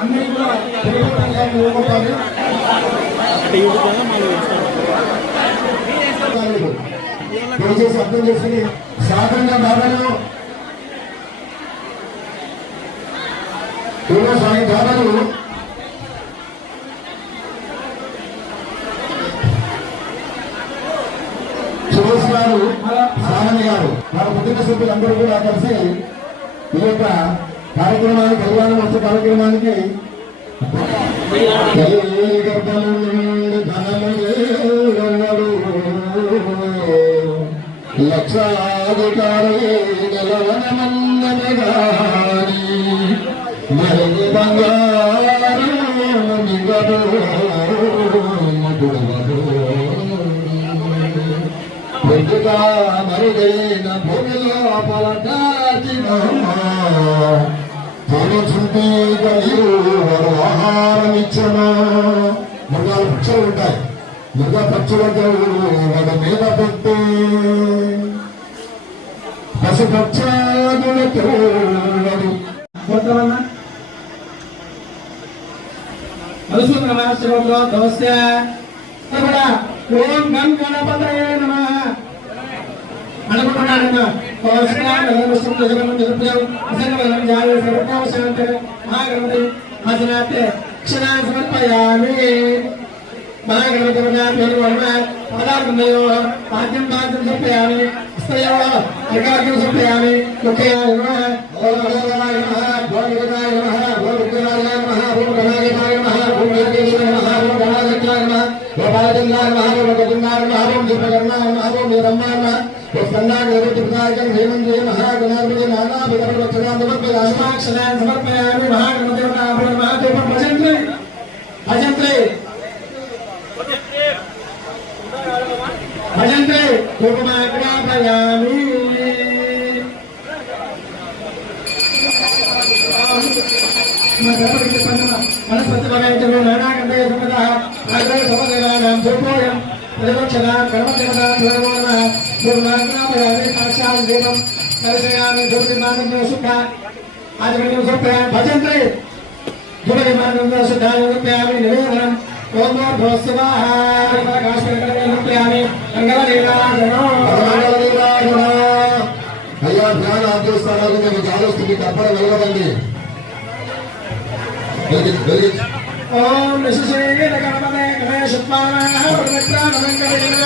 అన్ని కూడా. దయచేసి అర్థం చేసుకుని సాధారణ ఈరోజు ఆయన దాదాలు సురేష్ గారు సామాన్య గారు వాళ్ళ కుటుంబ సభ్యులందరూ కూడా కలిసి ఈ యొక్క కార్యక్రమానికి కళ్యాణ మత్స్య కార్యక్రమానికి తల్లి గర్భము నుండి లక్షాధికారి మిగడు మగుడవడు మరుగైన భూమిలో పలటాచినమ్మా తేనెచుంటే కలియు ఆహారం ఇచ్చను పక్షులు ఉంటాయి మృగ వాడి మీద పెట్టి మధుసూదన నమస్తే ఓం గం గణపతయే నమ అనుకుంటున్నాడన్న మహాగణపతి ఆసనాతే క్షణాన్ని సమర్పయామి మహాగణపతి పదార్థమయో పాద్యం పాద్యం సమర్పయామి హస్తయో ఏకాగ్రం సమర్పయామి ముఖ్య క్షణాన్ని సమర్పయామి మహాగణపతి మహాదేవ భజంత్రి భజంత్రి. భజంత్రి. కుటుంబాగ్రాపయామి మనస్పతిభవేంద్రులు నానాకంటే సమద ఆగ్రహ సమదేవానాం ధూపోయం ప్రతిపక్షదాం కర్మదేవతాం ధూరమోనః ధూర్మాగ్రాపయామి సాక్షాత్ దీపం దర్శయామి ధూర్తిమానంద సుఖ ఆదిమన్యం సమర్పయామి భజంత్రి ధూర్తిమానంద సుఖాయ సమర్పయామి నివేదనం ఓం భోస్వాహ సమర్పయామి అయ్యా ధ్యాన ఆదేశాలకు మీకు ఆలోచన వెళ్ళదండి ఓం నిశ్చయ గణపతే గణేశత్వానాః పవిత్రానందరేణ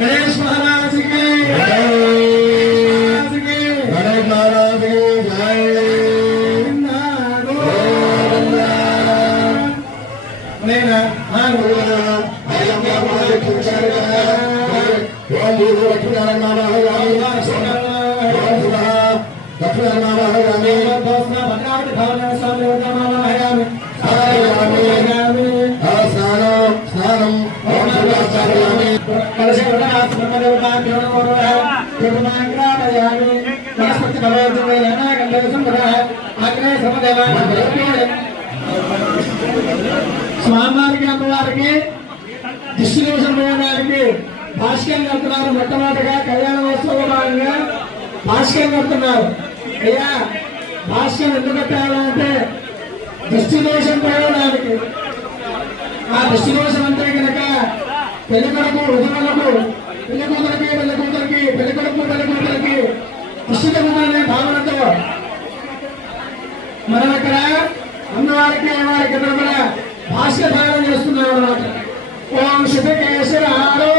గణేష్ మహారాజ్కి స్వామివారికి అమ్మవారికి డిస్ట్రిబ్యూషన్ చేయడానికి భాష్యం కడుతున్నారు మొట్టమొదటిగా కళ్యాణ మహోత్సవ భాగంగా భాష్యం కడుతున్నారు. అయ్యా భాష్యం ఎందుకు కట్టాలంటే డిస్ట్రిబ్యూషన్ చేయడానికి ఆ డిస్ట్రిబ్యూషన్ అంటే కనుక పెళ్ళి కొడుకు వధువులకు పెళ్ళి కూతురికి పెళ్ళి కూతురికి పెళ్ళి కొడుకు పెళ్ళి కూతురికి ఇష్టమనే భావనతో మనం ఇక్కడ అమ్మవారికి అమ్మవారికి కూడా భాష్య ధారణ చేస్తున్నాం అన్నమాట. ఓం శుభకేశ్వర ఆరో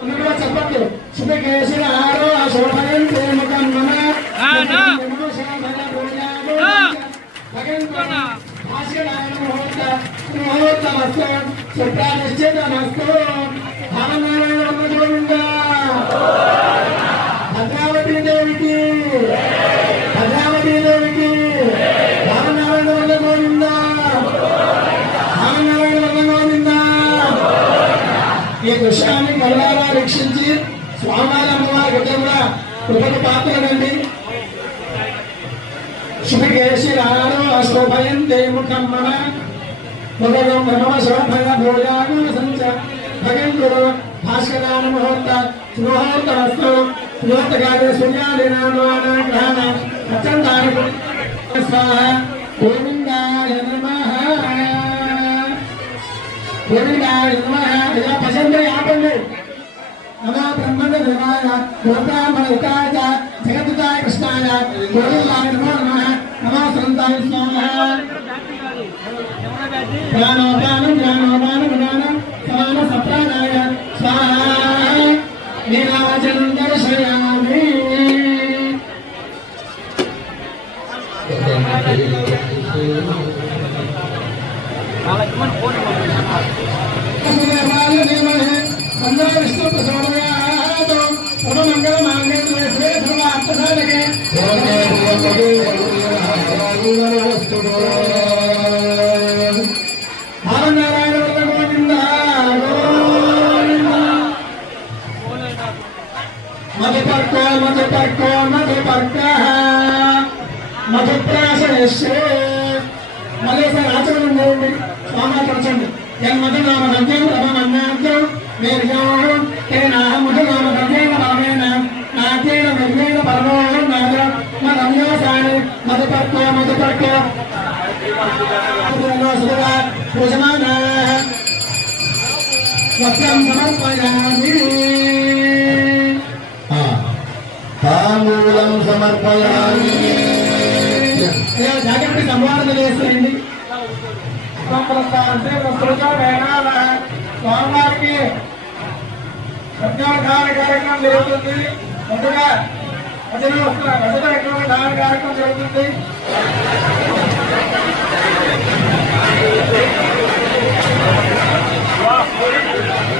అని కూడా చెప్పట్లేదు శుభకేశ్వర ఆరో శోభయం ప్రేమకం నమ నమో భద్రావతి దేవికి భద్రావతి దేవికి భావనారాయణ వర్మ గోవింద గోవింద ఈ దృశ్యాన్ని కళ్ళారా రక్షించి స్వామివారి అమ్మవారి బిడ్డ కూడా కృపకు శుభకేశిరారో ముఖం మమ ముఖం మమ శోభయ భోజాను సంచ భగంతుడు భాస్కరాన ముహూర్త ముహూర్తమస్తు ముహూర్తకాలే సూర్యాది అత్యంతాని స్వాహ గోవిందాయ నమః గోవిందాయ నమః ఇలా పసందే ఆపండి నమో బ్రహ్మణ దేవాయ కృష్ణాయ గోవిందాయ నమో నమః. నమో స్వాహ ప్రాణోపానం జ్ఞానోపానం జ్ఞానం సమాన సప్రాణాయ స్వాహ నీరాజనం దర్శయామి విష్ణు ప్రసోదయాతో సర్వమంగళ మాంగళ్య శ్రీ అర్థసాధకే నారాయణ గోవింద గోవింద మధుపర్క మధుపర్క మధుపర్క మధుప్రాసనేశ్వరే వస్త్రం సమర్పయామి తాంబూలం సమర్పయామి ఇలా జాగ్రత్త సంవాదన చేసేయండి. అంటే వస్తువుగా వేణాల స్వామివారికి యజ్ఞోద్ధార కార్యక్రమం జరుగుతుంది. ముందుగా భజన వస్తున్నారు భజన యజ్ఞోద్ధార కార్యక్రమం జరుగుతుంది. గడ్డవేలం.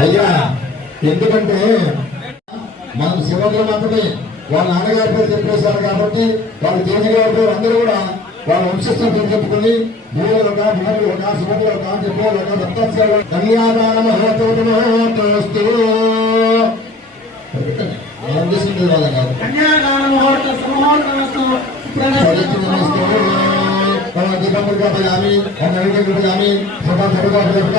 అయ్యా ఎందుకంటే మనం శివగ్రం మాత్రమే వాళ్ళ నాన్నగారి పేరు చెప్పేశారు కాబట్టి వాళ్ళ తేజ గారి పేరు అందరూ కూడా వాళ్ళ వంశస్థం పేరు చెప్పుకుని భూములక భూములక శివములక చెప్పోలక దత్తాత్సేవ కన్యాదాన మహోత్సవస్తూ కన్యాదాన మహోత్సవ మహోత్తస్తు మనం చేసింది వాళ్ళ కాదు కన్యాదాన ముహూర్త సుముహూర్తమస్తు దీపముగామి నైవేద్యముగామి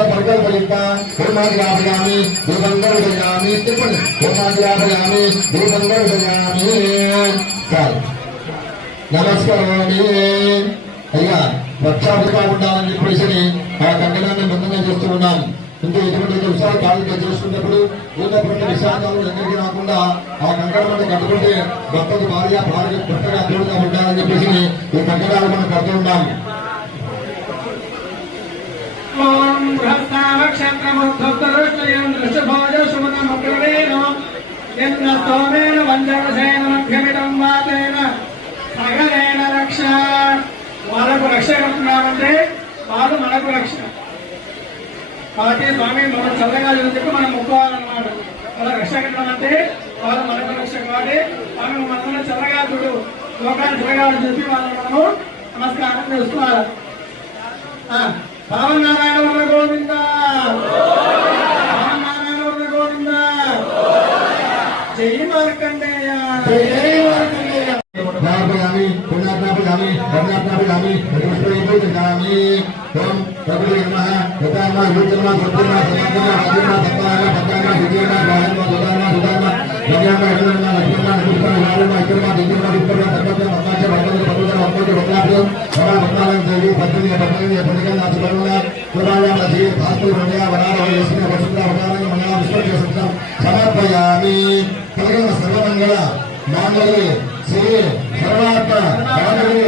పరకల్పలింప హోమాగ్రాపయామి దీపంగరుడయామి చెప్పండి హోమాగ్రాపయామి దీపంగరుడయామి చాలు నమస్కారమండి అయ్యా వర్షాభిగా ఉండాలని చెప్పేసి ఆ కంకణాన్ని బృందంగా చేస్తూ ఉన్నాం ఇంకా ఎటువంటి విషయాలు క్యాలిక్యులేట్ చేసుకున్నప్పుడు ఉన్నటువంటి విషయాలు దగ్గరికి రాకుండా ఆ కంకణాలను కట్టుకుంటే భర్తకు భార్య భార్య భర్తగా తోడుగా ఉంటారని చెప్పేసి ఈ కంకణాలు మనం కడుతూ ఉన్నాం. స్తోమేన వంజరసేనమభ్యమిదం వాతేన సగరేణ రక్ష. వాళ్ళకు రక్ష కట్టున్నామంటే వాళ్ళు మనకు రక్షణ కాబట్టి స్వామి మనం చల్లగా అని చెప్పి మనం మొక్కోవాలన్నమాట అలా రక్ష అంటే వాళ్ళు మనకు రక్ష కాబట్టి స్వామి మనం చల్లగా చూడు లోకాన్ని చల్లగా చెప్పి వాళ్ళని మనము నమస్కారం చేసుకోవాలి నారాయణ వారి గోవింద భావనారాయణ వల్ల గోవింద జై మార్కండేయ జై మార్కండేయ జ్ఞాపయామి పుణ్యాత్మాపయామి ధన్యాత్మాపయామి హరిపుష్పయామి ఓం ప్రభుడే నమః యథామ యూచమ సంపూర్ణ సమాధన రాజమ సత్తాన పద్దాన విజయన రాజమ సుధాన సుధాన ధన్యామ యజన లక్ష్మణ నిపుణ రాజమ ఇకర్మ దిగ్మ విప్ర సర్వత మత్తాచ భక్తుల పదుల భక్తుల భక్తాభ్యం వరా సుబరుణ జీ వసుంధర మంగళ సత్యం సమర్పయామి కలిగిన సర్వమంగళ మాంగళి శ్రీ సర్వాత్మ రాజుని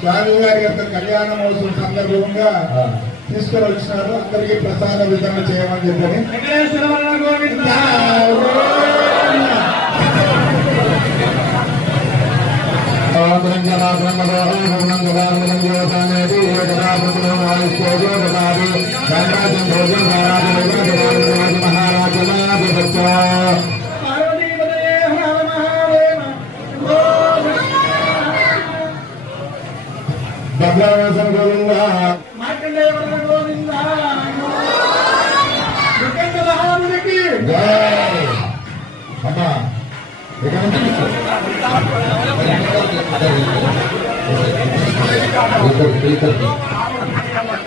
స్వామి గారి యొక్క కళ్యాణ మహోత్సవం సందర్భంగా. తీసుకుని వచ్చినారు అందరికీ ప్రసాద వితరణ చేయమని చెప్పని. మహారాజ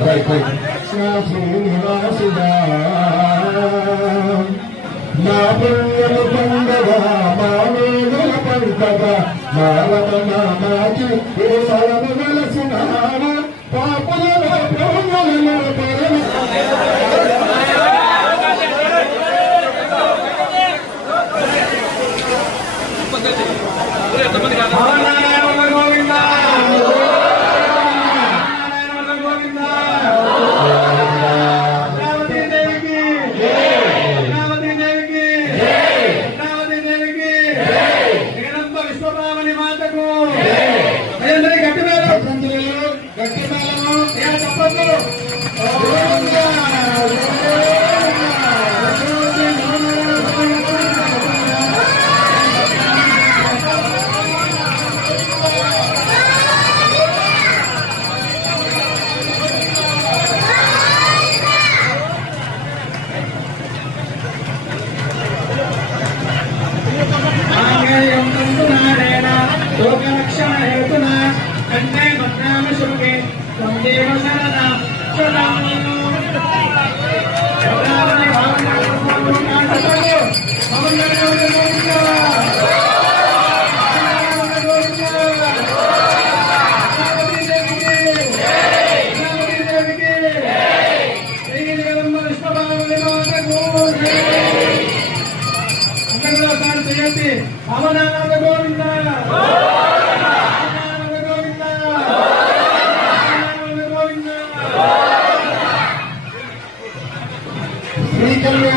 రైట్, రైట్. శ్రీనివాసుడా, పుణ్యము పండగ మా పండగ మా మాకి ఏ ఫలము వెలసినావు పాపులలో ప్రభువులలో పరమ నారాయణ వర్ణ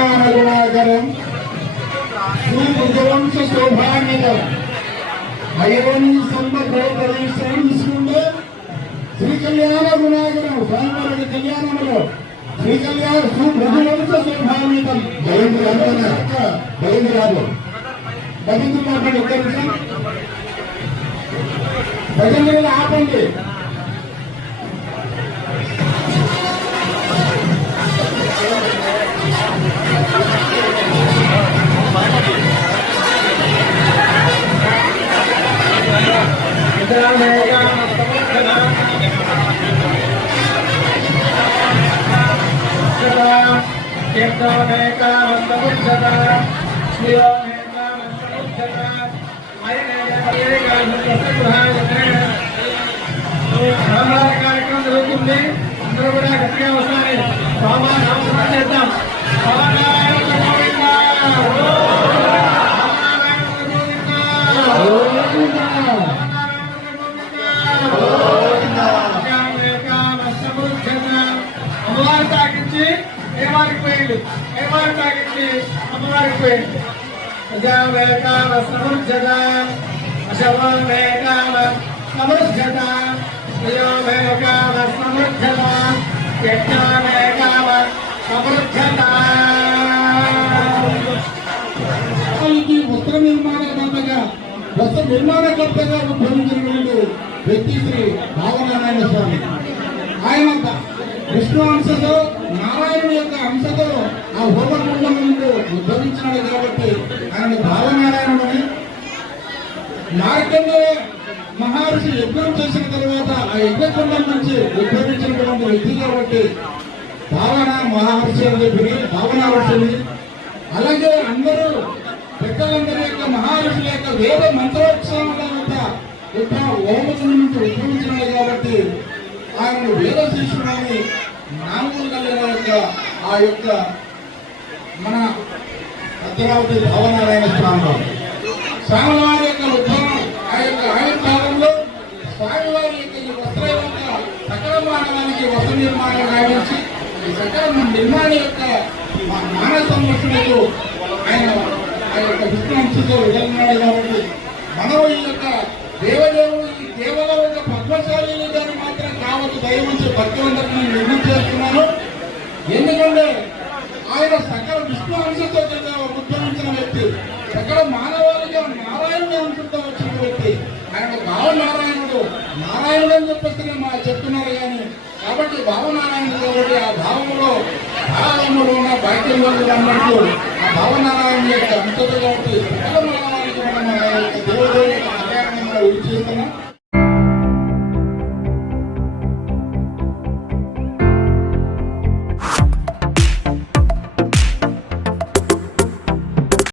శ్రీ కళ్యాణ గుణాకరం శ్రీ భుజవంశ శోభాన్వితం అయోని సంబద్ధ తీసుకుంటే శ్రీ కళ్యాణ గుణాకరం స్వామివారి కళ్యాణంలో శ్రీ కళ్యాణ శ్రీ భుజవంశ శోభాన్వితం జయంతి అంతన జయంతి రాదు భజన మాట్లాడి భజన ఆపండి. కార్యక్రమం జరుగుతుంది అందరూ కూడా గట్టిగా వస్తాయి వస్త్ర నిర్మాణకర్తగా వ్యక్తి శ్రీ భావనారాయణ స్వామి. ఆయన విష్ణు అంశతో నారాయణుడి యొక్క అంశతో ఆ హోమకుండం నుండి ఉద్భవించినాడు కాబట్టి ఆయన భావనారాయణుడని మార్గంలో మహర్షి యజ్ఞం చేసిన తర్వాత ఆ యజ్ఞకుండం నుంచి ఉద్భవించినటువంటి వ్యక్తి కాబట్టి భావన మహర్షి అని చెప్పి భావనావర్షుని అలాగే అందరూ పెద్దలందరి యొక్క మహర్షుల యొక్క వేద మంత్రోత్సవాల యొక్క యొక్క ఓమకుల నుంచి ఉద్భవించినాడు కాబట్టి ఆయన వేద శిష్యుడని నామములు కలిగిన యొక్క ఆ యొక్క మన భద్రావతి భావనారాయణ స్వామివారు స్వామివారి యొక్క ఉద్భవం ఆ యొక్క ఆవిర్భావంలో స్వామివారి యొక్క ఈ వస్త్ర యొక్క సకల మానవానికి వస్త్ర నిర్మాణం గావించి ఈ సకల నిర్మాణ యొక్క మానవ సంరక్షణకు ఆయన ఆ యొక్క విష్ణు అంశతో కాబట్టి మనం ఈ యొక్క దేవదేవుడు ఈ దేవల యొక్క పద్మశాలిని దాన్ని మాత్రం కావచ్చు దయవించి భక్తులందరికీ నేను విజ్ఞప్తి చేస్తున్నాను ఎందుకంటే ఆయన సకల విష్ణు అంశంతో ఉద్భవించిన వ్యక్తి సకల మానవాళిగా నారాయణ అంశంతో వచ్చిన వ్యక్తి. ఆయన భావనారాయణుడు నారాయణుడు అని చెప్పేసి మా చెప్తున్నారు కానీ కాబట్టి భావనారాయణుడు కాబట్టి ఆ భావంలో భావములో ఉన్న బాక్యంలో అన్నట్టు ఆ భావనారాయణ యొక్క అంశతో కాబట్టి దేవుడు యొక్క విడిచిస్తున్నాం